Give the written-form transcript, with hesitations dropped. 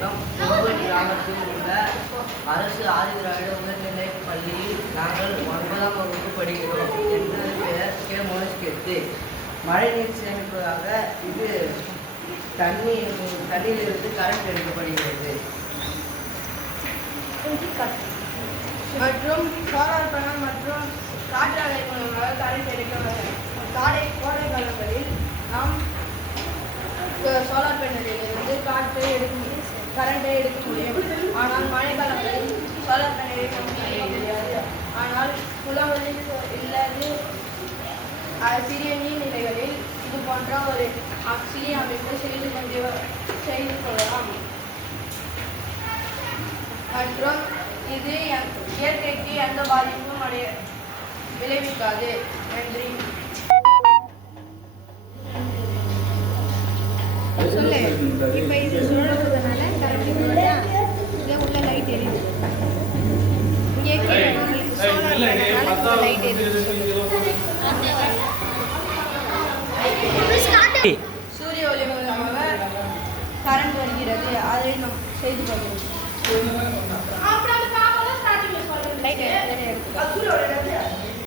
மாவட்டம் கொம்பன் கிராமத்தில் உள்ள அரசு ஆதிதிராவிட உயர்நிலைப் பள்ளியில் நாங்கள் 9ஆம் வகுப்பு படிக்கிறோம். எனது பெயர் கே. மோனிஷ்கீர்த்தி. மழைநீர் சேமிப்பதாக இது தண்ணியிலிருந்து கரண்ட் எடுக்கப்படுகிறது மற்றும் சோலார் பேனல் மற்றும் காற்றாலை மூலமாக கரண்ட் எடுக்கப்படுகிறது. கோடை காலங்களில் நாம் சோலார் பேனலிலிருந்து கரண்டை எடுக்க முடியும். ஆனால் மழைக்காலங்களில் சோலார் பேனலை எடுக்க முடியாது. ஆனால் குளங்களில் இல்லாது சிறிய நீர்நிலைகளில் இது போன்ற ஒரு சிறிய அமைப்பு செய்து கொள்ளலாம். மற்றும் இது இயற்கைக்கு எந்த பாதிப்பும் விளைவிக்காது. நன்றி. சொல்லு. இப்போ இது சுழலுறதுனால கரண்ட் போட்டா இங்கே உள்ள லைட் எரியுது. இங்கே சோலார் பேனல்னால லைட் எரியுது. சூரிய ஒளி மூலமாக கரண்ட் வருகிறது. அதை நாம் செய்து கொள்வோம்.